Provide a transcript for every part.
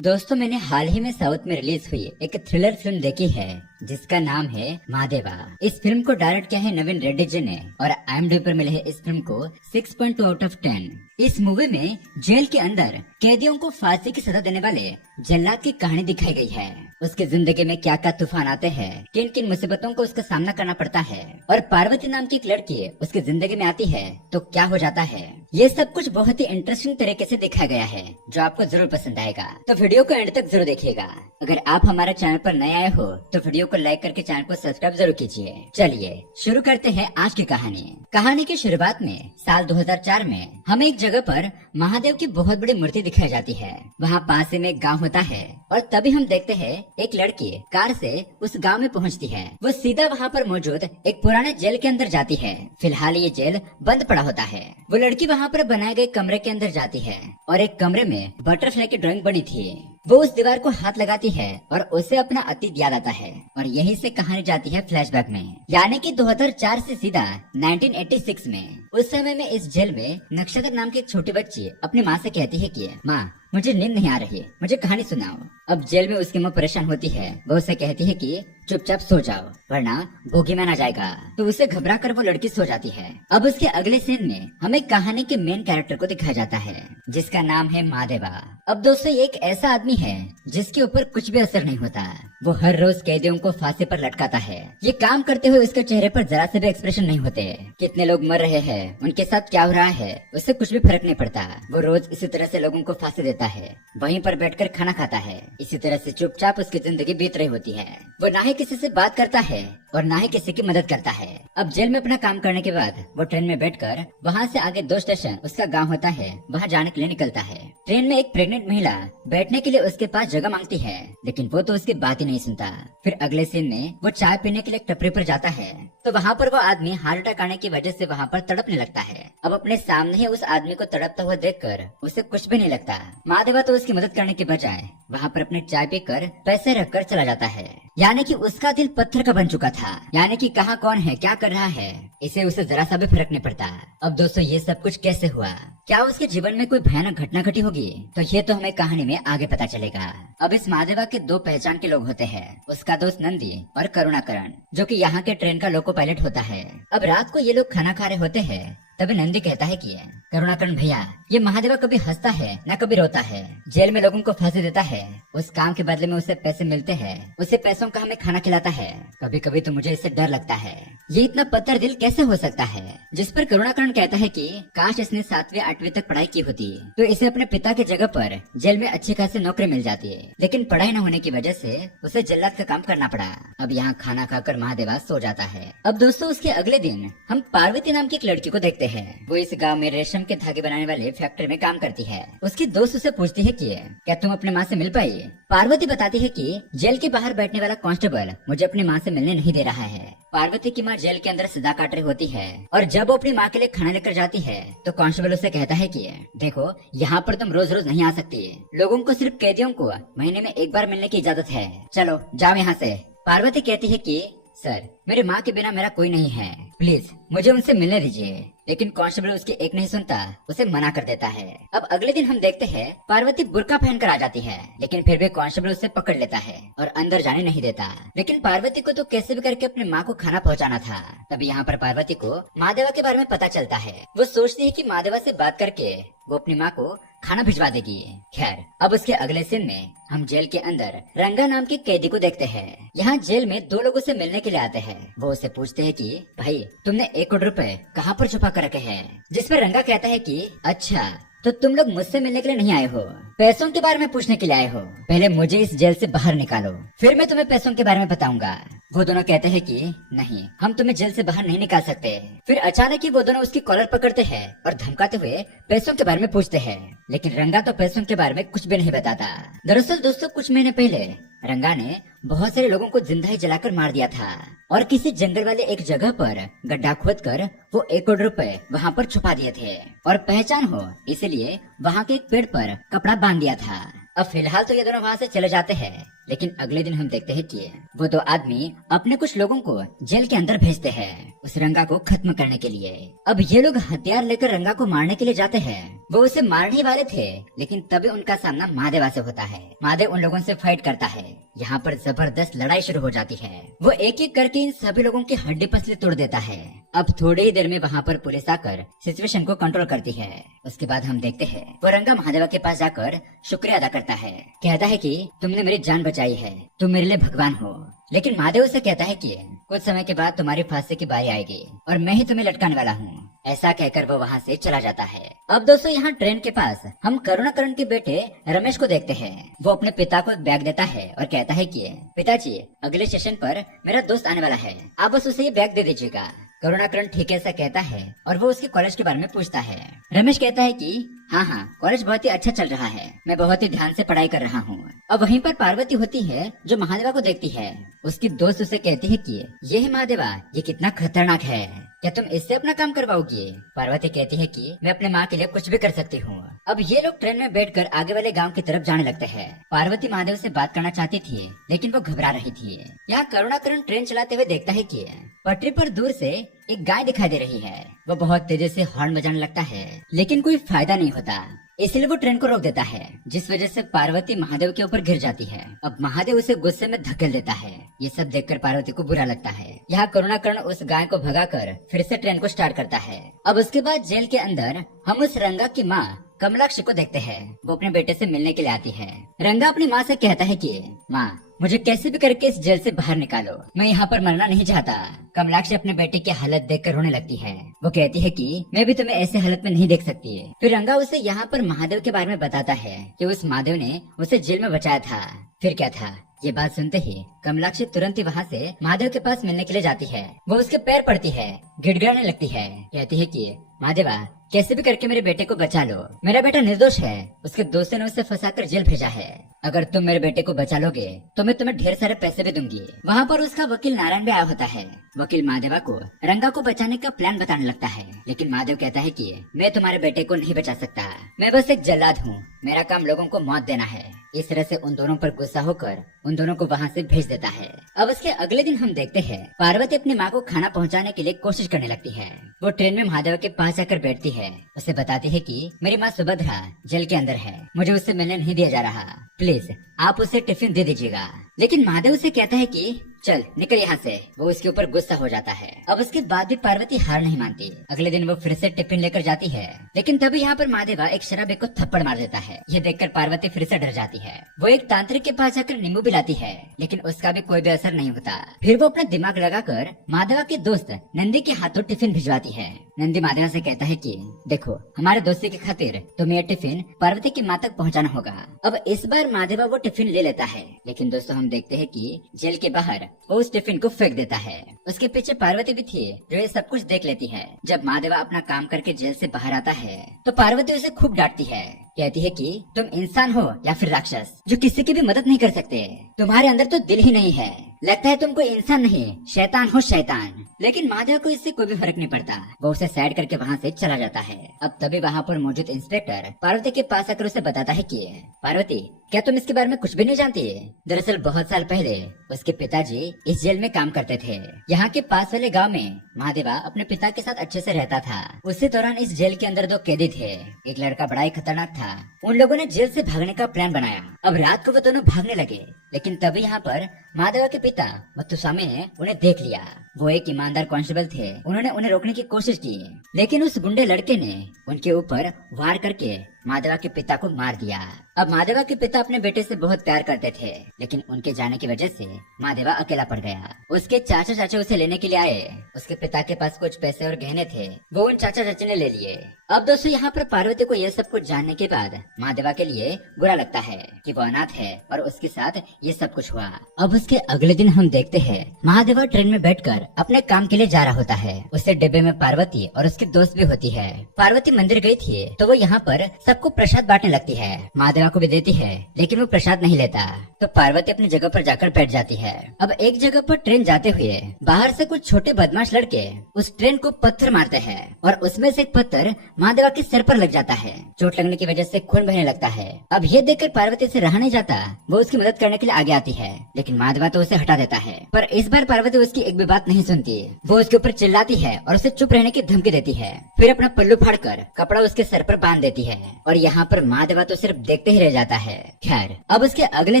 दोस्तों, मैंने हाल ही में साउथ में रिलीज हुई एक थ्रिलर फिल्म देखी है जिसका नाम है महादेवा। इस फिल्म को डायरेक्ट किया है नवीन रेड्डी जी ने और IMDb पर मिले है इस फिल्म को 6.2 आउट ऑफ 10। इस मूवी में जेल के अंदर कैदियों को फांसी की सजा देने वाले जल्लाद की कहानी दिखाई गई है। उसकी जिंदगी में क्या क्या तूफान आते हैं, किन किन मुसीबतों को उसका सामना करना पड़ता है और पार्वती नाम की एक लड़की उसकी जिंदगी में आती है तो क्या हो जाता है। ये सब कुछ बहुत ही इंटरेस्टिंग तरीके से दिखाया गया है जो आपको जरूर पसंद आएगा। तो वीडियो को एंड तक जरूर देखिएगा। अगर आप हमारे चैनल पर नए आए हो तो वीडियो को लाइक करके चैनल को सब्सक्राइब जरूर कीजिए। चलिए शुरू करते हैं आज की कहानी। कहानी की शुरुआत में साल 2004 में हमें एक जगह पर महादेव की बहुत बड़ी मूर्ति दिखाई जाती है। वहाँ पास में एक गाँव होता है और तभी हम देखते हैं एक लड़की कार से उस गांव में पहुंचती है। वो सीधा वहां पर मौजूद एक पुराने जेल के अंदर जाती है। फिलहाल ये जेल बंद पड़ा होता है। वो लड़की वहां पर बनाए गए कमरे के अंदर जाती है और एक कमरे में बटरफ्लाई की ड्राइंग बनी थी। वो उस दीवार को हाथ लगाती है और उसे अपना अतीत याद आता है और यहीं से कहानी जाती है फ्लैशबैक में, यानी कि 2004 से सीधा 1986 में। उस समय में इस जेल में नक्षत्र नाम की एक छोटी बच्ची अपनी माँ से कहती है कि माँ, मुझे नींद नहीं आ रही, मुझे कहानी सुनाओ। अब जेल में उसकी माँ परेशान होती है। वो उसे कहती है कि चुपचाप सो जाओ वरना बोगीमैन आ जाएगा। तो उसे घबरा कर वो लड़की सो जाती है। अब उसके अगले सीन में हमें कहानी के मेन कैरेक्टर को दिखाया जाता है जिसका नाम है महादेवा। अब दोस्तों, ये एक ऐसा आदमी है जिसके ऊपर कुछ भी असर नहीं होता। वो हर रोज कैदियों को फांसी पर लटकाता है। ये काम करते हुए उसके चेहरे पर जरा से भी एक्सप्रेशन नहीं होते। कितने लोग मर रहे हैं, उनके साथ क्या हो रहा है, उससे कुछ भी फर्क नहीं पड़ता। वो रोज इसी तरह से लोगों को फांसी देता है, वहीं पर बैठकर खाना खाता है। इसी तरह से चुपचाप उसकी जिंदगी बीत रही होती है। वो ना ही किसी से बात करता है और ना ही किसी की मदद करता है। अब जेल में अपना काम करने के बाद वो ट्रेन में बैठकर वहाँ से आगे 2 स्टेशन उसका गांव होता है, वहाँ जाने के लिए निकलता है। ट्रेन में एक प्रेग्नेंट महिला बैठने के लिए उसके पास जगह मांगती है, लेकिन वो तो उसकी बात ही नहीं सुनता। फिर अगले सीन में वो चाय पीने के लिए एक टपरी पर जाता है तो वहाँ पर वो आदमी हार्ट अटैक आने की वजह से वहाँ पर तड़पने लगता है। अब अपने सामने ही उस आदमी को तड़पता हुआ देखकर उसे कुछ भी नहीं लगता। महादेवा तो उसकी मदद करने के बजाय वहाँ पर अपनी चाय पीकर पैसे रखकर चला जाता है, यानी कि उसका दिल पत्थर का बन चुका था। यानी कि कहाँ कौन है, क्या कर रहा है, इसे उसे जरा सा भी फर्क नहीं पड़ता। अब दोस्तों, ये सब कुछ कैसे हुआ? क्या उसके जीवन में कोई भयानक घटना घटी होगी? तो ये तो हमें कहानी में आगे पता चलेगा। अब इस महादेवा के 2 पहचान के लोग होते हैं, उसका दोस्त नंदी और करुणाकरण, जो कि यहाँ के ट्रेन का लोको पायलट होता है। अब रात को ये लोग खाना खा रहे होते हैं, तभी नंदी कहता है कि करुणाकरण भैया, ये महादेवा कभी हंसता है न कभी रोता है। जेल में लोगों को फांसी देता है, उस काम के बदले में उसे पैसे मिलते हैं, उसे पैसों का हमें खाना खिलाता है। कभी कभी तो मुझे इससे डर लगता है, ये इतना पत्थर दिल कैसे हो सकता है? जिस पर करुणाकरण कहता है कि काश इसने 7वीं 8वीं तक पढ़ाई की होती तो इसे अपने पिता की जगह पर जेल में अच्छी खासी नौकरी मिल जाती, लेकिन पढ़ाई न होने की वजह से उसे जल्लाद का काम करना पड़ा। अब यहाँ खाना खाकर महादेवा सो जाता है। अब दोस्तों, उसके अगले दिन हम पार्वती नाम की एक लड़की को देखते हैं। वो इस गांव में रेशम के धागे बनाने वाले फैक्ट्री में काम करती है। उसकी दोस्त उसे पूछती है कि क्या तुम अपने माँ से मिल पाई? पार्वती बताती है कि जेल के बाहर बैठने वाला कांस्टेबल मुझे अपनी माँ से मिलने नहीं दे रहा है। पार्वती की माँ जेल के अंदर सजा काट रही होती है और जब वो अपनी माँ के लिए खाना लेकर जाती है तो कांस्टेबल उसे कहता है कि देखो, यहाँ पर तुम रोज रोज नहीं आ सकती, लोगों को सिर्फ कैदियों को महीने में एक बार मिलने की इजाजत है, चलो जाओ यहाँ से। पार्वती कहती है कि सर, मेरी माँ के बिना मेरा कोई नहीं है, प्लीज मुझे उनसे मिलने दीजिए। लेकिन कांस्टेबल उसकी एक नहीं सुनता, उसे मना कर देता है। अब अगले दिन हम देखते हैं पार्वती बुर्का पहनकर आ जाती है, लेकिन फिर भी कांस्टेबल उसे पकड़ लेता है और अंदर जाने नहीं देता। लेकिन पार्वती को तो कैसे भी करके अपनी माँ को खाना पहुँचाना था। तभी यहाँ पर पार्वती को महादेवा के बारे में पता चलता है। वो सोचती है कि महादेवा से बात करके वो अपनी माँ को खाना भिजवा देगी। खैर, अब उसके अगले सीन में हम जेल के अंदर रंगा नाम के कैदी को देखते हैं। यहाँ जेल में 2 लोगों से मिलने के लिए आते हैं। वो उसे पूछते हैं कि भाई, तुमने 1 करोड़ रुपए कहाँ पर छुपा कर रखे हैं? जिस पर रंगा कहता है कि अच्छा, तो तुम लोग मुझसे मिलने के लिए नहीं आए हो, पैसों के बारे में पूछने के लिए आए हो। पहले मुझे इस जेल से बाहर निकालो, फिर मैं तुम्हें पैसों के बारे में बताऊंगा। वो दोनों कहते हैं कि नहीं, हम तुम्हें जेल से बाहर नहीं निकाल सकते। फिर अचानक ही वो दोनों उसकी कॉलर पकड़ते हैं और धमकाते हुए पैसों के बारे में पूछते हैं, लेकिन रंगा तो पैसों के बारे में कुछ भी नहीं बताता। दरअसल दोस्तों, कुछ महीने पहले रंगा ने बहुत सारे लोगों को जिंदा ही जलाकर मार दिया था और किसी जंगल वाले एक जगह पर गड्ढा खोदकर वो 1 करोड़ रुपए वहाँ पर छुपा दिए थे और पहचान हो इसलिए वहाँ के एक पेड़ पर कपड़ा बांध दिया था। अब फिलहाल तो ये दोनों वहाँ से चले जाते हैं, लेकिन अगले दिन हम देखते हैं कि वो 2 आदमी अपने कुछ लोगों को जेल के अंदर भेजते हैं उस रंगा को खत्म करने के लिए। अब ये लोग हथियार लेकर रंगा को मारने के लिए जाते हैं। वो उसे मारने वाले थे, लेकिन तभी उनका सामना महादेवा से होता है। महादेव उन लोगों से फाइट करता है। यहाँ पर जबरदस्त लड़ाई शुरू हो जाती है। वो एक एक करके इन सभी लोगों की हड्डी पसली तोड़ देता है। अब थोड़ी ही देर में वहाँ पर पुलिस आकर सिचुएशन को कंट्रोल करती है। उसके बाद हम देखते हैं वो रंगा महादेवा के पास जाकर शुक्रिया अदा करता है। कहता है कि तुमने मेरी जान बचाई है, तुम मेरे लिए भगवान हो। लेकिन महादेव उसे कहता है कि कुछ समय के बाद तुम्हारी फांसी की बारी आएगी और मैं ही तुम्हें लटकाने वाला हूँ। ऐसा कहकर वो वहाँ से चला जाता है। अब दोस्तों यहाँ ट्रेन के पास हम करुणाकरण के बेटे रमेश को देखते हैं। वो अपने पिता को एक बैग देता है और कहता है कि पिताजी, अगले स्टेशन पर मेरा दोस्त आने वाला है, आप बस उसे ये बैग दे दीजिएगा। करुणाकरण ठीक ऐसा कहता है और वो उसके कॉलेज के बारे में पूछता है। रमेश कहता है कि हाँ, कॉलेज बहुत ही अच्छा चल रहा है, मैं बहुत ही ध्यान से पढ़ाई कर रहा हूँ। अब वहीं पर पार्वती होती है जो महादेवा को देखती है। उसकी दोस्त उसे कहती है कि ये है महादेवा, ये कितना खतरनाक है, क्या तुम इससे अपना काम करवाओगी? पार्वती कहती है कि मैं अपने माँ के लिए कुछ भी कर सकती हूँ। अब ये लोग ट्रेन में बैठकर आगे वाले गांव की तरफ जाने लगते हैं। पार्वती महादेव से बात करना चाहती थी, लेकिन वो घबरा रही थी। यहाँ करुणाकरण ट्रेन चलाते हुए देखता है कि पटरी पर दूर से एक गाय दिखाई दे रही है। वो बहुत तेजी से हॉर्न बजाने लगता है, लेकिन कोई फायदा नहीं होता। इसलिए वो ट्रेन को रोक देता है, जिस वजह से पार्वती महादेव के ऊपर गिर जाती है। अब महादेव उसे गुस्से में धकेल देता है। ये सब देखकर पार्वती को बुरा लगता है। यहाँ करुणाकरण उस गाय को भगाकर फिर से ट्रेन को स्टार्ट करता है। अब उसके बाद जेल के अंदर हम उस रंगा की माँ कमलाक्षी को देखते हैं। वो अपने बेटे से मिलने के लिए आती है। रंगा अपनी माँ से कहता है कि माँ, मुझे कैसे भी करके इस जेल से बाहर निकालो, मैं यहाँ पर मरना नहीं चाहता। कमलाक्षी अपने बेटे की हालत देखकर रोने लगती है। वो कहती है कि मैं भी तुम्हें ऐसे हालत में नहीं देख सकती। फिर रंगा उसे यहाँ पर महादेव के बारे में बताता है कि उस महादेव ने उसे जेल में बचाया था। फिर क्या था? ये बात सुनते ही कमलाक्षी तुरंत ही वहाँ से महादेव के पास मिलने के लिए जाती है। वो उसके पैर पड़ती है, गिड़गिड़ाने लगती है, कहती है कि महादेवा, कैसे भी करके मेरे बेटे को बचा लो, मेरा बेटा निर्दोष है, उसके दोस्तों ने उसे फंसाकर जेल भेजा है। अगर तुम मेरे बेटे को बचा लोगे तो मैं तुम्हें ढेर सारे पैसे भी दूंगी। वहाँ पर उसका वकील नारायण भी आया होता है। वकील महादेवा को रंगा को बचाने का प्लान बताने लगता है, लेकिन महादेव कहता है कि मैं तुम्हारे बेटे को नहीं बचा सकता, मैं बस एक जल्लाद हूँ, मेरा काम लोगों को मौत देना है। इस तरह से उन दोनों पर गुस्सा होकर उन दोनों को वहाँ से भेज देता है। अब उसके अगले दिन हम देखते हैं पार्वती अपनी माँ को खाना पहुँचाने के लिए कोशिश करने लगती है। वो ट्रेन में महादेव के पास जाकर बैठती है। उसे बताती है कि मेरी माँ सुभद्रा जेल के अंदर है, मुझे उससे मिलने नहीं दिया जा रहा, प्लीज आप उसे टिफिन दे दीजिएगा। लेकिन महादेव उसे कहता है कि चल निकल यहाँ से। वो उसके ऊपर गुस्सा हो जाता है। अब उसके बाद भी पार्वती हार नहीं मानती। अगले दिन वो फिर से टिफिन लेकर जाती है, लेकिन तभी यहाँ पर महादेवा एक शराबी को थप्पड़ मार देता है। ये देखकर पार्वती फिर से डर जाती है। वो एक तांत्रिक के पास जाकर नींबू पिलाती है, लेकिन उसका भी कोई भी असर नहीं होता। फिर वो अपना दिमाग लगाकर महादेवा के दोस्त नंदी के हाथों टिफिन भिजवाती है। नंदी महादेवा से कहता है कि देखो, हमारे दोस्ती की खातिर तुम्हें ये टिफिन पार्वती की माँ तक पहुँचाना होगा। अब इस बार महादेवा वो टिफिन ले लेता है, लेकिन दोस्तों हम देखते हैं कि जेल के बाहर वो उस टिफिन को फेंक देता है। उसके पीछे पार्वती भी थी, जो ये सब कुछ देख लेती है। जब महादेवा अपना काम करके जेल से बाहर आता है तो पार्वती उसे खूब डांटती है, कहती है कि तुम इंसान हो या फिर राक्षस जो किसी की भी मदद नहीं कर सकते, तुम्हारे अंदर तो दिल ही नहीं है, लगता है तुम कोई इंसान नहीं, शैतान हो शैतान। लेकिन महादेव को इससे कोई भी फर्क नहीं पड़ता। वो उसे साइड करके वहाँ से चला जाता है। अब तभी वहाँ पर मौजूद इंस्पेक्टर पार्वती के पास आकर उसे बताता है कि पार्वती, क्या तुम इसके बारे में कुछ भी नहीं जानती? दरअसल बहुत साल पहले उसके पिताजी इस जेल में काम करते थे। यहाँ के पास वाले गांव में महादेवा अपने पिता के साथ अच्छे से रहता था। उसी दौरान इस जेल के अंदर 2 कैदी थे। एक लड़का बड़ा ही खतरनाक था। उन लोगों ने जेल से भागने का प्लान बनाया। अब रात को वो दोनों भागने लगे, लेकिन तभी यहाँ पर महादेवा के पिता मुत्तुस्वामी ने उन्हें देख लिया। वो एक ईमानदार कांस्टेबल थे। उन्होंने उन्हें रोकने की कोशिश की, लेकिन उस गुंडे लड़के ने उनके ऊपर वार करके महादेवा के पिता को मार दिया। अब महादेवा के पिता अपने बेटे से बहुत प्यार करते थे, लेकिन उनके जाने की वजह से महादेवा अकेला पड़ गया। उसके चाचा चाची उसे लेने के लिए आए। उसके पिता के पास कुछ पैसे और गहने थे, वो उन चाचा चाची ने ले लिए। अब दोस्तों यहाँ पर पार्वती को यह सब कुछ जानने के बाद महादेवा के लिए बुरा लगता है कि वो अनाथ है और उसके साथ ये सब कुछ हुआ। अब उसके अगले दिन हम देखते हैं महादेवा ट्रेन में बैठकर अपने काम के लिए जा रहा होता है। उससे डिब्बे में पार्वती और उसके दोस्त भी होती है। पार्वती मंदिर गई थी तो वो यहाँ पर सबको प्रसाद बांटने लगती है। महादेवा को भी देती है, लेकिन वो प्रसाद नहीं लेता। तो पार्वती अपनी जगह पर जाकर बैठ जाती है। अब एक जगह पर ट्रेन जाते हुए बाहर से कुछ छोटे बदमाश लड़के उस ट्रेन को पत्थर मारते हैं और उसमें से एक पत्थर महादेवा के सिर पर लग जाता है। चोट लगने की वजह से खून बहने लगता है। अब ये देखकर पार्वती से रहा नहीं जाता। वो उसकी मदद करने के लिए आगे आती है, लेकिन महादेवा तो उसे हटा देता है। पर इस बार पार्वती उसकी एक भी बात नहीं सुनती। वो उसके ऊपर चिल्लाती है और उसे चुप रहने की धमकी देती है। फिर अपना पल्लू फाड़कर कपड़ा उसके सर पर बांध देती है और यहाँ पर महादेवा तो सिर्फ देखते ही रह जाता है। खैर, अब उसके अगले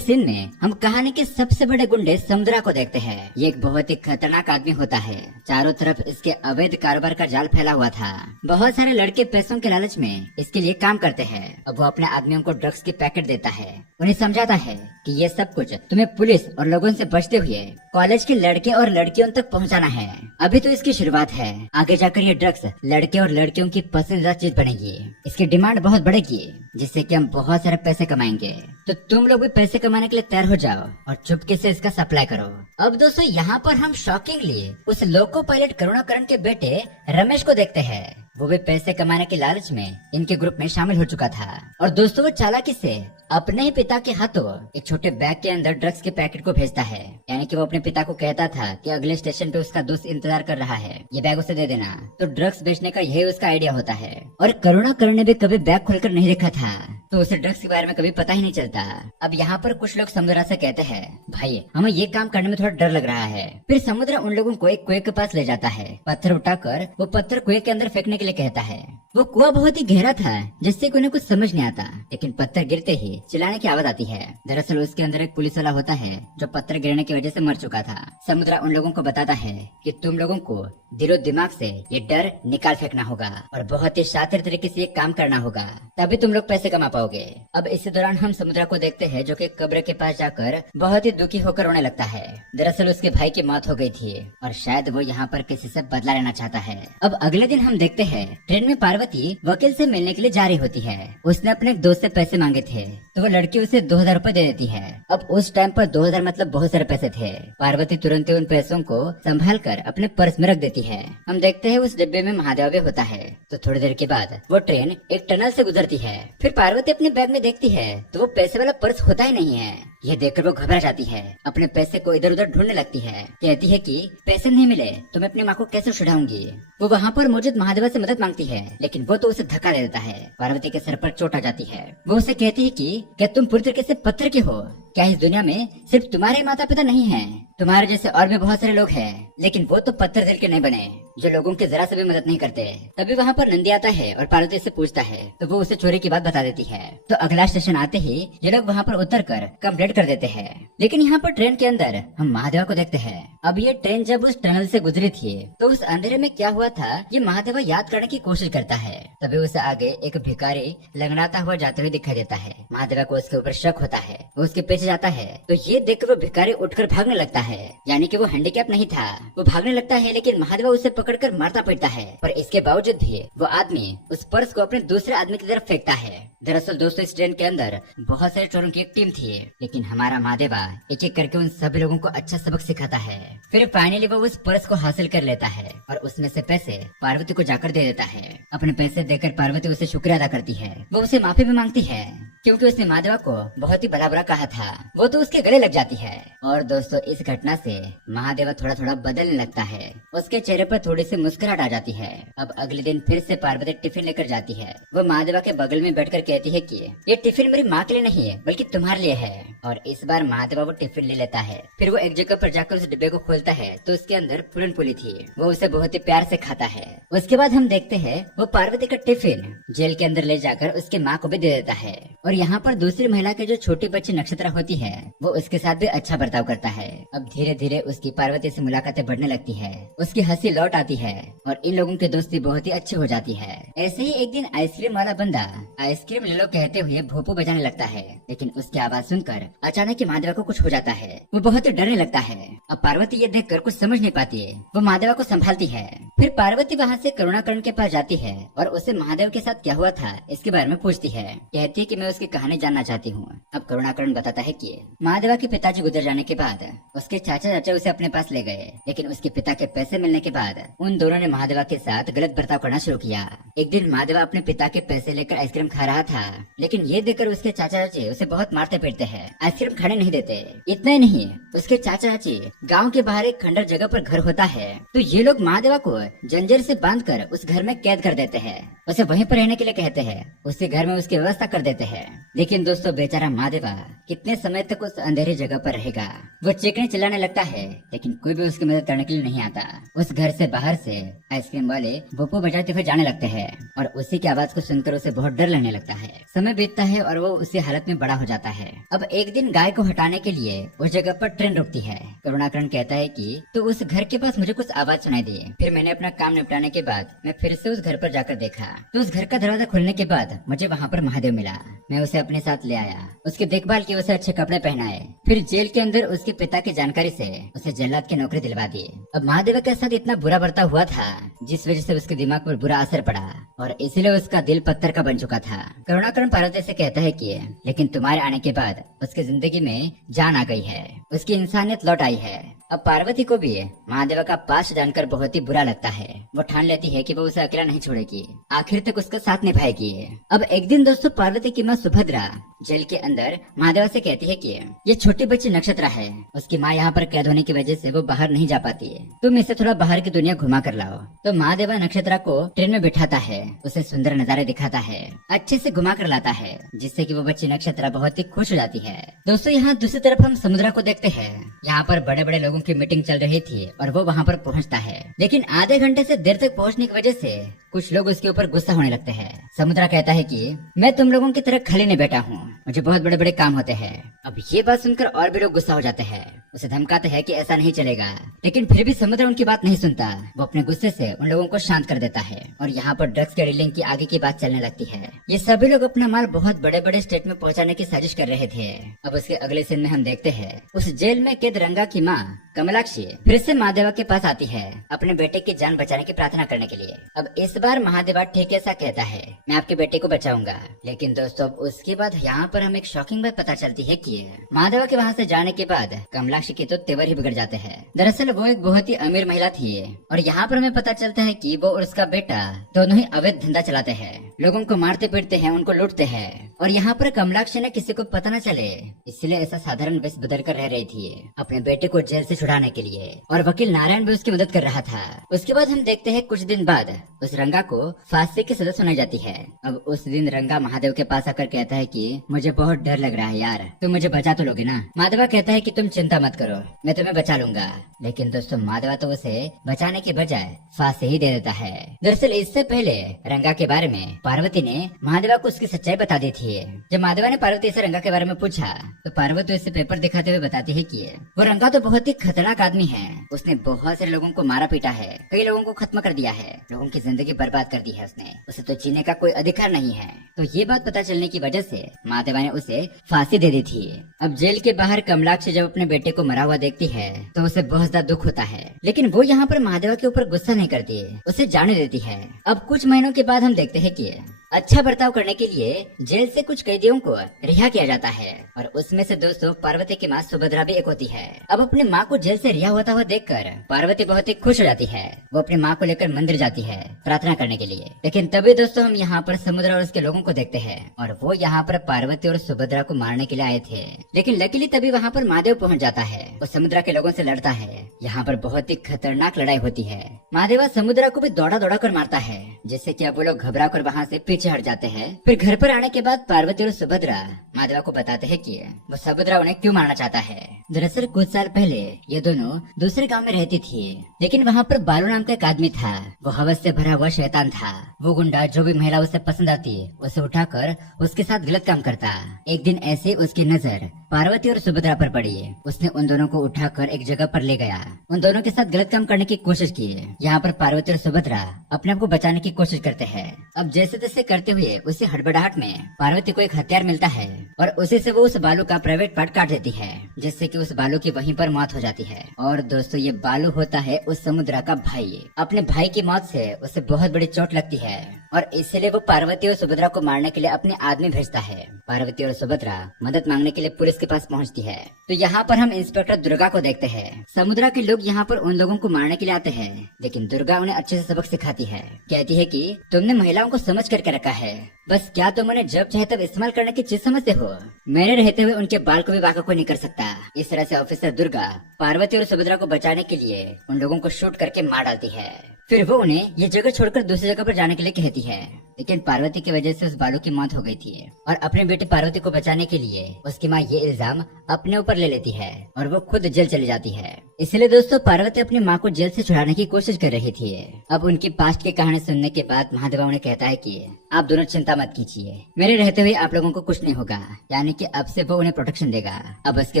सीन में हम कहानी के सबसे बड़े गुंडे समुद्रा को देखते हैं। ये एक बहुत ही खतरनाक आदमी होता है। चारों तरफ इसके अवैध कारोबार का जाल फैला हुआ था। बहुत सारे लड़के पैसों के लालच में इसके लिए काम करते हैं। अब वो अपने आदमियों को ड्रग्स के पैकेट देता है, उन्हें समझाता है कि ये सब कुछ तुम्हें पुलिस और लोगों से बचते हुए कॉलेज के लड़के और लड़कियों तक पहुंचाना है। अभी तो इसकी शुरुआत है, आगे जाकर ये ड्रग्स लड़के और लड़कियों की पसंदीदा चीज बनेगी। इसकी डिमांड बहुत बढ़ेगी, जिससे कि हम बहुत सारे पैसे कमाएंगे। तो तुम लोग भी पैसे कमाने के लिए तैयार हो जाओ और चुपके से इसका सप्लाई करो। अब दोस्तों, यहाँ पर हम शॉकिंगली उस लोको पायलट करुणाकरण के बेटे रमेश को देखते हैं। वो भी पैसे कमाने के लालच में इनके ग्रुप में शामिल हो चुका था और दोस्तों वो चालाकी से अपने ही पिता के हाथों एक छोटे बैग के अंदर ड्रग्स के पैकेट को भेजता है। यानी कि वो अपने पिता को कहता था कि अगले स्टेशन पे उसका दोस्त इंतजार कर रहा है, ये बैग उसे दे देना। तो ड्रग्स बेचने का यही उसका आइडिया होता है। और करुणाकरण ने भी कभी बैग खोलकर नहीं देखा था, तो उसे ड्रग्स के बारे में कभी पता ही नहीं चलता। अब यहाँ पर कुछ लोग समुद्रा से कहते हैं, भाई हमें ये काम करने में थोड़ा डर लग रहा है। फिर समुद्रा उन लोगों को एक कुएं के पास ले जाता है। पत्थर उठाकर वो पत्थर कुएं के अंदर फेंकने के लिए कहता है। वो कुआं बहुत ही गहरा था, जिससे कि उन्हें कुछ समझ नहीं आता, लेकिन पत्थर गिरते ही चिल्लाने की आवाज आती है। दरअसल उसके अंदर एक पुलिस वाला होता है जो पत्थर गिरने की वजह से मर चुका था। समुद्रा उन लोगों को बताता है कि तुम लोगों को दिलो दिमाग से ये डर निकाल फेंकना होगा और बहुत ही शातिर तरीके से ये काम करना होगा, तभी तुम लोग पैसे कमा पाओगे। अब इसी दौरान हम समुद्रा को देखते हैं जो कि कब्र के पास जाकर बहुत ही दुखी होकर रोने लगता है। दरअसल उसके भाई की मौत हो गई थी और शायद वो यहाँ पर किसी से बदला लेना चाहता है। अब अगले दिन हम देखते हैं ट्रेन में पार्वती वकील से मिलने के लिए जा रही होती है। उसने अपने एक दोस्त से पैसे मांगे थे, तो वो लड़की उसे 2000 रूपए दे देती है। अब उस टाइम पर 2000 मतलब बहुत सारे पैसे थे। पार्वती तुरंत ही उन पैसों को संभाल कर अपने पर्स में रख देती है। हम देखते हैं उस डिब्बे में महादेवा भी होता है। तो थोड़ी देर के बाद वो ट्रेन एक टनल से गुजरती है। फिर पार्वती अपने बैग में देखती है तो वो पैसे वाला पर्स होता ही नहीं है। यह देखकर वो घबरा जाती है, अपने पैसे को इधर उधर ढूंढने लगती है। कहती है कि पैसे नहीं मिले तो मैं अपनी माँ को कैसे छुड़ाऊंगी। वो वहाँ पर मौजूद महादेवा से मदद मांगती है, लेकिन वो तो उसे धक्का दे देता है। पार्वती के सर पर चोट आ जाती है। वो उसे कहती है कि क्या तुम पूरी तरीके से पत्थर के हो? क्या इस दुनिया में सिर्फ तुम्हारे माता पिता नहीं हैं? तुम्हारे जैसे और भी बहुत सारे लोग हैं, लेकिन वो तो पत्थर दिल के नहीं बने, जो लोगों की जरा से भी मदद नहीं करते। तभी वहाँ पर नंदी आता है और पार्वती से पूछता है, तो वो उसे चोरी की बात बता देती है। तो अगला स्टेशन आते ही ये लोग वहाँ पर उतर कर कंप्लेंट कर देते हैं। लेकिन यहाँ पर ट्रेन के अंदर हम महादेवा को देखते हैं। अब ये ट्रेन जब उस टनल से गुजरी थी तो उस अंधेरे में क्या हुआ था ये महादेवा याद करने की कोशिश करता है। तभी उसे आगे एक भिखारी लंगड़ाता हुआ जाते हुए दिखाई देता है। महादेवा को उसके ऊपर शक होता है, वो उसके पीछे जाता है। तो ये देखकर वो भिखारी उठकर भागने लगता है, यानी कि वो हैंडीकैप नहीं था। वो भागने लगता है, लेकिन महादेवा उसे पकड़कर मारता पीटता है। पर इसके बावजूद भी वो आदमी उस पर्स को अपने दूसरे आदमी की तरफ फेंकता है। दरअसल दोस्तों, इस ट्रेन के अंदर बहुत सारे चोरों की एक टीम थी, लेकिन हमारा महादेवा एक एक करके उन सभी लोगों को अच्छा सबक सिखाता है। फिर फाइनली वो उस पर्स को हासिल कर लेता है और उसमें से पैसे पार्वती को जाकर दे देता है। अपने पैसे देकर पार्वती उसे शुक्रिया अदा करती है। वो उसे माफी भी मांगती है, क्योंकि उसने महादेवा को बहुत ही भला बुरा कहा था। वो तो उसके गले लग जाती है। और दोस्तों, इस घटना से महादेवा थोड़ा थोड़ा बदलने लगता है। उसके चेहरे पर थोड़ी सी मुस्कुराहट आ जाती है। अब अगले दिन फिर से पार्वती टिफिन लेकर जाती है। वो महादेवा के बगल में बैठकर कहती है कि ये टिफिन मेरी माँ के लिए नहीं है, बल्कि तुम्हारे लिए है। और इस बार महादेवा वो टिफिन ले लेता है। फिर वो एक जगह पर जाकर उस डिब्बे को खोलता है तो उसके अंदर पूरन पुली थी। वो उसे बहुत ही प्यार से खाता है। उसके बाद हम देखते हैं वो पार्वती का टिफिन जेल के अंदर ले जाकर उसके माँ को भी दे देता है। और यहाँ पर दूसरी महिला के जो छोटी बच्ची नक्षत्रा होती है वो उसके साथ भी अच्छा बर्ताव करता है। अब धीरे धीरे उसकी पार्वती से मुलाकातें बढ़ने लगती है, उसकी हंसी लौट आती है और इन लोगों की दोस्ती बहुत ही अच्छी हो जाती है। ऐसे ही एक दिन आइसक्रीम वाला बंदा आइसक्रीम ले लो कहते हुए भोपू बजाने लगता है, लेकिन उसकी आवाज सुनकर अचानक ही महादेवा को कुछ हो जाता है। वो बहुत ही डरने लगता है। अब पार्वती ये देखकर कुछ समझ नहीं पाती है। वो महादेवा को संभालती है। फिर पार्वती वहाँ से करुणाकरण के पास जाती है और उसे महादेव के साथ क्या हुआ था इसके बारे में पूछती है। कहती है कि मैं उसकी कहानी जानना चाहती हूँ। अब करुणाकरण बताता है कि महादेवा के पिताजी गुजर जाने के बाद उसके चाचा चाचा उसे अपने पास ले गए, लेकिन उसके पिता के पैसे मिलने के बाद उन दोनों ने महादेवा के साथ गलत बर्ताव करना शुरू किया। एक दिन महादेवा अपने पिता के पैसे लेकर आइसक्रीम खा रहा था, लेकिन ये देखकर उसके चाचा चाची उसे बहुत मारते पीटते हैं आइसक्रीम खाने नहीं देते। इतना ही नहीं, उसके चाचा चाची गांव के बाहर एक खंडर जगह पर घर होता है, तो ये लोग महादेवा को जंजीर से बांधकर उस घर में कैद कर देते हैं, उसे वहीं पर रहने के लिए कहते हैं, उसके घर में उसकी व्यवस्था कर देते हैं। लेकिन दोस्तों बेचारा महादेवा कितने समय तक उस अंधेरी जगह पर रहेगा। वो चीखने चिल्लाने लगता है, लेकिन कोई भी उसकी मदद करने के लिए नहीं आता। उस घर से बाहर से आइसक्रीम वाले बोपो बजाते हुए जाने लगते हैं और उसी की आवाज को सुनकर उसे बहुत डर लगने लगता है। समय बीतता है और वो उसी हालत में बड़ा हो जाता है। अब एक दिन गाय को हटाने के लिए उस जगह पर ट्रेन रुकती है। करुणाकरण कहता है कि तो उस घर के पास मुझे कुछ आवाज सुनाई दी। फिर मैंने अपना काम निपटाने के बाद मैं फिर से उस घर पर जाकर देखा, तो उस घर का दरवाजा खुलने के बाद मुझे वहाँ पर महादेव मिला। मैं उसे अपने साथ ले आया, उसकी देखभाल की, उसे अच्छे कपड़े पहनाए, फिर जेल के अंदर उसके पिता की जानकारी से उसे जल्लाद की नौकरी दिलवा दी। अब महादेव के साथ इतना बुरा बर्ताव हुआ था जिस वजह से उसके दिमाग पर बुरा असर पड़ा और इसलिए उसका दिल पत्थर का बन चुका था। करुणाकरण पार्वती से कहता है कि लेकिन तुम्हारे आने के बाद उसकी जिंदगी में जान आ गई है, उसकी इंसानियत लौट आई है। अब पार्वती को भी महादेव का पास जानकर बहुत ही बुरा लगता है। वो ठान लेती है कि वो उसे अकेला नहीं छोड़ेगी, आखिर तक उसका साथ निभाएगी। अब एक दिन दोस्तों पार्वती की माँ सुभद्रा जेल के अंदर महादेव से कहती है कि ये छोटी बच्ची नक्षत्रा है, उसकी माँ यहाँ पर कैद होने की वजह से वो बाहर नहीं जा पाती है, तुम इसे थोड़ा बाहर की दुनिया घुमा कर लाओ। तो महादेवा नक्षत्रा को ट्रेन में बिठाता है, उसे सुंदर नजारे दिखाता है, अच्छे से घुमा कर लाता है, जिससे कि वो बच्ची नक्षत्रा बहुत ही खुश हो जाती है। दोस्तों यहाँ दूसरी तरफ हम समुद्रा को देखते हैं। यहाँ पर बड़े बड़े लोगों की मीटिंग चल रही थी और वो वहाँ पर पहुँचता है, लेकिन आधे घंटे से देर तक पहुँचने की वजह से कुछ लोग उसके ऊपर गुस्सा होने लगते हैं। समुद्रा कहता है कि मैं तुम लोगों की तरह खाली नहीं बैठा हूँ, मुझे बहुत बड़े बड़े काम होते हैं। अब ये बात सुनकर और भी लोग गुस्सा हो जाते हैं, उसे धमकाते हैं कि ऐसा नहीं चलेगा, लेकिन फिर भी समुद्र उनकी बात नहीं सुनता। वो अपने गुस्से से उन लोगों को शांत कर देता है और यहाँ पर ड्रग्स के डीलिंग की आगे की बात चलने लगती है। ये सभी लोग अपना माल बहुत बड़े बड़े स्टेट में पहुँचाने की साजिश कर रहे थे। अब उसके अगले सीन में हम देखते हैं उस जेल में कैद रंगा की माँ कमलाक्षी फिर से महादेवा के पास आती है अपने बेटे की जान बचाने की प्रार्थना करने के लिए। अब इस बार महादेवा ठीक ऐसा कहता है, मैं आपके बेटे को बचाऊंगा। लेकिन दोस्तों उसके बाद यहाँ पर हमें एक शॉकिंग बात पता चलती है कि महादेवा के वहाँ से जाने के बाद कमलाक्षी के तो तेवर ही बिगड़ जाते हैं। दरअसल वो एक बहुत ही अमीर महिला थी और यहाँ पर हमें पता चलता है कि वो और उसका बेटा दोनों ही अवैध धंधा चलाते हैं, लोगों को मारते पीटते हैं, उनको लूटते हैं। और यहाँ पर कमलाक्षी ने किसी को पता न चले इसलिए ऐसा साधारण वेश बदल कर रह रही थी अपने बेटे को जेल से छुड़ाने के लिए, और वकील नारायण भी उसकी मदद कर रहा था। उसके बाद हम देखते हैं कुछ दिन बाद उस रंगा को फांसी की सजा सुनाई जाती है। अब उस दिन रंगा महादेव के पास आकर कहता है कि मुझे बहुत डर लग रहा है यार, तुम मुझे बचा तो लोगे ना। महादेवा कहता है कि तुम चिंता मत करो, मैं तुम्हें बचा लूंगा। लेकिन दोस्तों महादेवा तो उसे बचाने के बजाय फांसी ही दे देता है। दरअसल इससे पहले रंगा के बारे में पार्वती ने महादेवा को उसकी सच्चाई बता दी थी। जब महादेवा ने पार्वती से रंगा के बारे में पूछा तो पार्वती उसे पेपर दिखाते हुए बताती है कि वो रंगा तो बहुत ही खतरनाक आदमी है, उसने बहुत सारे लोगों को मारा पीटा है, कई लोगों को खत्म कर दिया है, लोगों की जिंदगी बर्बाद कर दी है उसने, उसे तो जीने का कोई अधिकार नहीं है। तो ये बात पता चलने की वजह से महादेवा ने उसे फांसी दे दी थी। अब जेल के बाहर कमलाक्षी जब अपने बेटे को मरा हुआ देखती है तो उसे बहुत ज्यादा दुख होता है, लेकिन वो यहाँ पर महादेवा के ऊपर गुस्सा नहीं करती, उसे जाने देती है। अब कुछ महीनों के बाद हम देखते हैं कि अच्छा बर्ताव करने के लिए जेल से कुछ कैदियों को रिहा किया जाता है और उसमें से दोस्तों पार्वती की माँ सुभद्रा भी एक होती है। अब अपनी माँ को जेल से रिहा होता हुआ देखकर पार्वती बहुत ही खुश हो जाती है। वो अपनी माँ को लेकर मंदिर जाती है प्रार्थना करने के लिए। लेकिन तभी दोस्तों हम यहाँ पर समुद्र और उसके लोगों को देखते हैं और वो यहाँ पर पार्वती और सुभद्रा को मारने के लिए आए थे। लेकिन लकीली तभी वहाँ पर महादेव पहुँच जाता है, वो समुद्रा के लोगों से लड़ता है। यहाँ पर बहुत ही खतरनाक लड़ाई होती है। महादेवा समुद्रा को भी दौड़ा दौड़ा कर मारता है, जिससे कि अब वो लोग घबरा कर वहाँ से पीछे हट जाते हैं। फिर घर पर आने के बाद पार्वती और सुभद्रा महादेवा को बताते हैं कि वो सुभद्रा उन्हें क्यों मारना चाहता है। दरअसल कुछ साल पहले ये दोनों दूसरे गांव में रहती थी, लेकिन वहाँ पर बालू नाम का एक आदमी था। वो हवस से भरा हुआ शैतान था। वो गुंडा जो भी महिला उसे पसंद आती उसे उठाकर उसके साथ गलत काम करता। एक दिन ऐसे उसकी नजर पार्वती और सुभद्रा पर पड़ी। उसने उन दोनों को उठाकर एक जगह पर ले गया, उन दोनों के साथ गलत काम करने की कोशिश की। यहाँ पर पार्वती और सुभद्रा अपने आप को बचाने की कोशिश करते हैं। अब जैसे तैसे करते हुए उसी हड़बड़ाहट में पार्वती को एक हथियार मिलता है और उसी से वो उस बालू का प्राइवेट पार्ट काट देती है, जिससे कि उस बालू की वहीं पर मौत हो जाती है। और दोस्तों ये बालू होता है उस समुद्रा का भाई। अपने भाई की मौत से उसे बहुत बड़ी चोट लगती है और इसलिए वो पार्वती और सुभद्रा को मारने के लिए अपने आदमी भेजता है। पार्वती और सुभद्रा मदद मांगने के लिए पुलिस के पास पहुंचती है। तो यहाँ पर हम इंस्पेक्टर दुर्गा को देखते हैं। समुद्रा के लोग यहाँ पर उन लोगों को मारने के लिए आते हैं, लेकिन दुर्गा उन्हें अच्छे से सबक सिखाती है। कहती है कि तुमने महिलाओं को समझ करके रखा है, बस क्या तुम उन्हें जब चाहे तब इस्तेमाल करने की चीज समझते हो? मेरे रहते हुए उनके बाल को भी बाका कोई नहीं कर सकता। इस तरह से ऑफिसर दुर्गा पार्वती और सुभद्रा को बचाने के लिए उन लोगों को शूट करके मार डालती है। फिर वो उन्हें ये जगह छोड़कर दूसरी जगह पर जाने के लिए कहती है, लेकिन पार्वती की वजह से उस बालू की मौत हो गई थी और अपने बेटे पार्वती को बचाने के लिए उसकी माँ ये इल्जाम अपने ऊपर ले लेती है और वो खुद जेल चली जाती है। इसलिए दोस्तों पार्वती अपनी माँ को जेल से छुड़ाने की कोशिश कर रही थी। अब उनकी पास्ट की कहानी सुनने के बाद महादेवा उन्हें कहता है कि आप दोनों चिंता मत कीजिए, मेरे रहते हुए आप लोगों को कुछ नहीं होगा, यानी कि अब से वो उन्हें प्रोटेक्शन देगा। अब उसके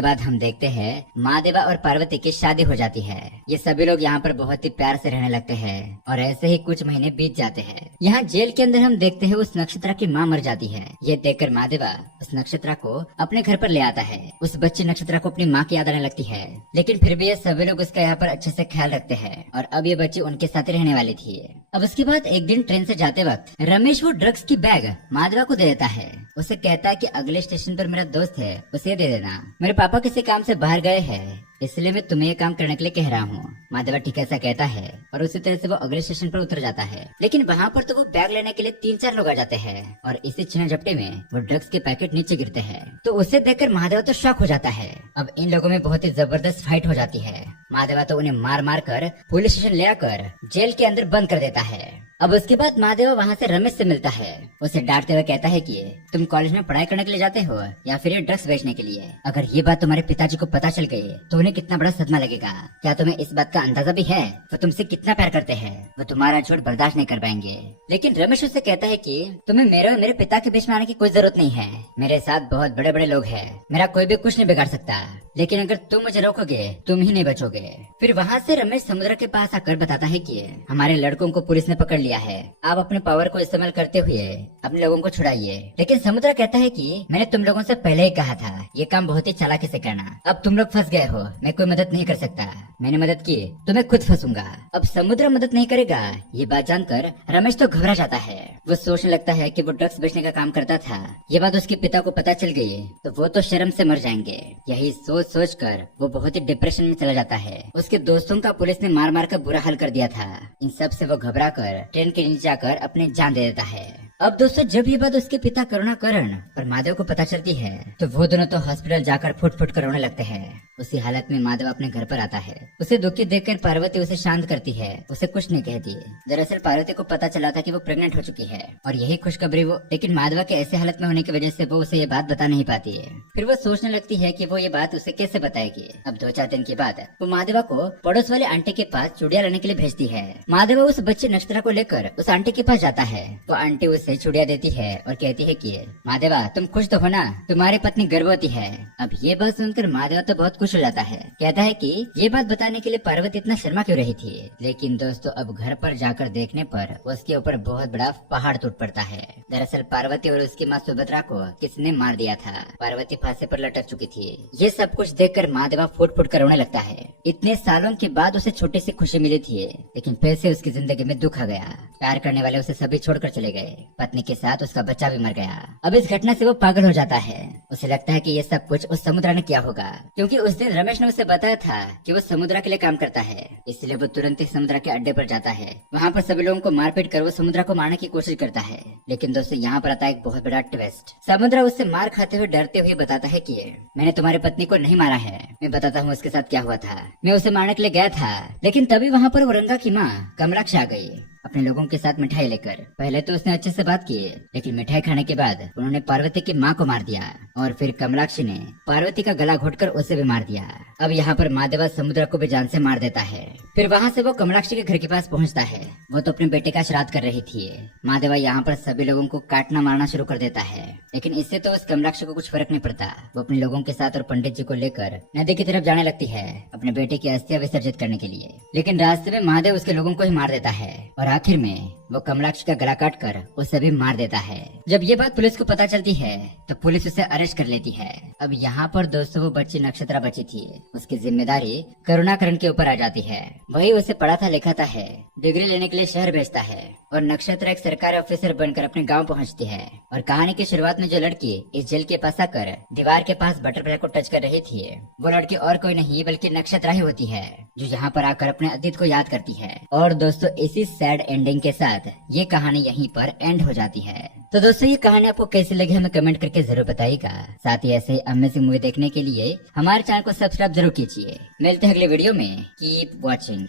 बाद हम देखते हैं महादेवा और पार्वती की शादी हो जाती है। ये सभी लोग यहाँ पर बहुत ही प्यार से रहने लगते हैं और ऐसे ही कुछ महीने बीत जाते हैं। यहाँ जेल के अंदर हम देखते हैं उस नक्षत्रा की माँ मर जाती है। ये देखकर महादेवा उस नक्षत्रा को अपने घर पर ले आता है। उस बच्ची नक्षत्रा को अपनी माँ की याद आने लगती है, लेकिन फिर भी ये सभी लोग उसका यहाँ पर अच्छे से ख्याल रखते हैं और अब ये बच्ची उनके साथ रहने वाली थी। अब उसके बाद एक दिन ट्रेन से जाते वक्त रमेश वो ड्रग्स की बैग महादेवा को दे देता है। उसे कहता है कि अगले स्टेशन पर मेरा दोस्त है, उसे दे देना, मेरे पापा किसी काम से बाहर गए हैं, इसलिए मैं तुम्हें ये काम करने के लिए कह रहा हूँ। महादेवा ठीक ऐसा कहता है और उसी तरह से वो अगले स्टेशन पर उतर जाता है। लेकिन वहाँ पर तो वो बैग लेने के लिए 3-4 लोग आ जाते हैं और इसी छीना झपटे में वो ड्रग्स के पैकेट नीचे गिरते हैं। तो उसे देखकर महादेवा तो शॉक हो जाता है। अब इन लोगों में बहुत ही जबरदस्त फाइट हो जाती है। महादेवा तो उन्हें मार मार कर पुलिस स्टेशन ले आकर जेल के अंदर बंद कर देता है। अब उसके बाद महादेवा वहाँ से रमेश से मिलता है। उसे डांटते हुए कहता है कि तुम कॉलेज में पढ़ाई करने के लिए जाते हो या फिर ये ड्रग्स बेचने के लिए? अगर ये बात तुम्हारे पिताजी को पता चल गई तो उन्हें कितना बड़ा सदमा लगेगा। क्या तुम्हें इस बात का अंदाजा भी है वो तुमसे कितना प्यार करते हैं? वो तुम्हारा झूठ बर्दाश्त नहीं कर पाएंगे। लेकिन रमेश उसे कहता है कि तुम्हें मेरे और मेरे पिता के बीच में आने की कोई जरूरत नहीं है। मेरे साथ बहुत बड़े बड़े लोग हैं, मेरा कोई भी कुछ नहीं बिगाड़ सकता, लेकिन अगर तुम मुझे रोकोगे तुम ही नहीं बचोगे। फिर वहाँ से रमेश समुद्र के पास आकर बताता है कि हमारे लड़कों को पुलिस ने पकड़ लिया है, आप अपने पावर को इस्तेमाल करते हुए अपने लोगों को छुड़ाइए। लेकिन समुद्र कहता है कि मैंने तुम लोगों से पहले ही कहा था ये काम बहुत ही चालाकी से करना, अब तुम लोग फंस गए हो, मैं कोई मदद नहीं कर सकता, मैंने मदद की तो मैं खुद फंसूंगा। अब समुद्र मदद नहीं करेगा ये बात जानकर रमेश तो घबरा जाता है। वो सोचने लगता है कि वो ड्रग्स बेचने का काम करता था, ये बात उसके पिता को पता चल गई तो वो तो शर्म से मर जाएंगे। यही सोच कर वो बहुत ही डिप्रेशन में चला जाता है। उसके दोस्तों का पुलिस ने मार मार कर बुरा हाल कर दिया था। इन सब से वो घबरा कर ट्रेन के नीचे जाकर अपनी जान दे देता है। अब दोस्तों जब ये बात उसके पिता करुणाकरण और माधव को पता चलती है तो वो दोनों तो हॉस्पिटल जाकर फुट फुट कर रोने लगते हैं। उसी हालत में माधव अपने घर पर आता है। उसे दुखी देखकर पार्वती उसे शांत करती है, उसे कुछ नहीं कहती। दरअसल पार्वती को पता चला था कि वो प्रेग्नेंट हो चुकी है और यही खुशखबरी वो, लेकिन माधवा के ऐसे हालत में होने की वजह से वो उसे ये बात बता नहीं पाती है। फिर वो सोचने लगती है कि वो ये बात उसे कैसे बताएगी। अब 2-4 दिन के बाद वो माधवा को पड़ोस वाले आंटी के पास चूड़िया लाने के लिए भेजती है। माधवा उस बच्चे नक्षत्रा को लेकर उस आंटी के पास जाता है। वो आंटी उसे चूड़िया देती है और कहती है कि माधवा तुम खुश तो हो ना, तुम्हारी पत्नी गर्भवती है। अब ये बात सुनकर माधवा तो बहुत खुश हो जाता है। कहता है कि ये बात बताने के लिए पार्वती इतना शर्मा क्यों रही थी। लेकिन दोस्तों अब घर पर जाकर देखने पर उसके ऊपर बहुत बड़ा पहाड़ टूट पड़ता है। दरअसल पार्वती और उसकी माँ सुभद्रा को किसने मार दिया था। पार्वती फांसी पर लटक चुकी थी। ये सब कुछ देखकर माधवा फुट फुट कर रोने लगता है। इतने सालों के बाद उसे छोटी सी खुशी मिली थी, लेकिन फिर से उसकी जिंदगी में दुख आ गया। प्यार करने वाले उसे सभी छोड़कर चले गए, पत्नी के साथ उसका बच्चा भी मर गया। अब इस घटना से वो पागल हो जाता है। उसे लगता है कि ये सब कुछ उस समुद्रा ने किया होगा, क्योंकि उस दिन रमेश ने उसे बताया था कि वो समुद्रा के लिए काम करता है। इसलिए वो तुरंत ही समुद्रा के अड्डे पर जाता है। वहाँ पर सभी लोगों को मारपीट कर वो समुद्रा को मारने की कोशिश करता है। लेकिन दोस्तों यहाँ पर आता है एक बहुत बड़ा ट्विस्ट। समुद्रा उससे मार खाते हुए डरते हुए बताता है कि मैंने तुम्हारी पत्नी को नहीं मारा है, मैं बताता हूँ उसके साथ क्या हुआ था। मैं उसे मारने के लिए गया था, लेकिन तभी वहाँ पर औरंगा की माँ कमलाक्ष आ गई अपने लोगों के साथ मिठाई लेकर। पहले तो उसने अच्छे से बात की, लेकिन मिठाई खाने के बाद उन्होंने पार्वती की माँ को मार दिया और फिर कमलाक्षी ने पार्वती का गला घोटकर उसे भी मार दिया। अब यहाँ पर माधवा समुद्र को भी जान से मार देता है। फिर वहाँ से वो कमलाक्षी के घर के पास पहुँचता है। वो तो अपने बेटे का श्राद्ध कर रही थी। माधवा यहाँ पर सभी लोगों को काटना मारना शुरू कर देता है, लेकिन इससे तो उस कमलाक्षी को कुछ फर्क नहीं पड़ता। वो अपने लोगों के साथ और पंडित जी को लेकर नदी की तरफ जाने लगती है अपने बेटे की अस्थियां विसर्जित करने के लिए। लेकिन रास्ते में महादेव उसके लोगों को ही मार देता है और आखिर में वो कमलाक्ष का गला काट कर उसे भी मार देता है। जब ये बात पुलिस को पता चलती है तो पुलिस उसे अरेस्ट कर लेती है। अब यहाँ पर दोस्तों वो बच्ची नक्षत्रा बची थी, उसकी जिम्मेदारी करुणाकरण के ऊपर आ जाती है। वही उसे पढ़ा था लिखा था है, डिग्री लेने के लिए शहर भेजता है और नक्षत्रा एक सरकारी ऑफिसर बनकर अपने गांव पहुंचती है। और कहानी की शुरुआत में जो लड़की इस जेल के पास आकर दीवार के पास बटरफ्लाई को टच कर रही थी, वो लड़की और कोई नहीं बल्कि नक्षत्रा ही होती है, जो यहाँ पर आकर अपने अतीत को याद करती है। और दोस्तों इसी सैड एंडिंग के साथ ये कहानी यहीं पर एंड हो जाती है। तो दोस्तों ये कहानी आपको कैसी लगी हमें कमेंट करके जरूर बताइएगा। साथ ही ऐसे अमेजिंग मूवी देखने के लिए हमारे चैनल को सब्सक्राइब जरूर कीजिए। मिलते हैं अगले वीडियो में। Keep watching.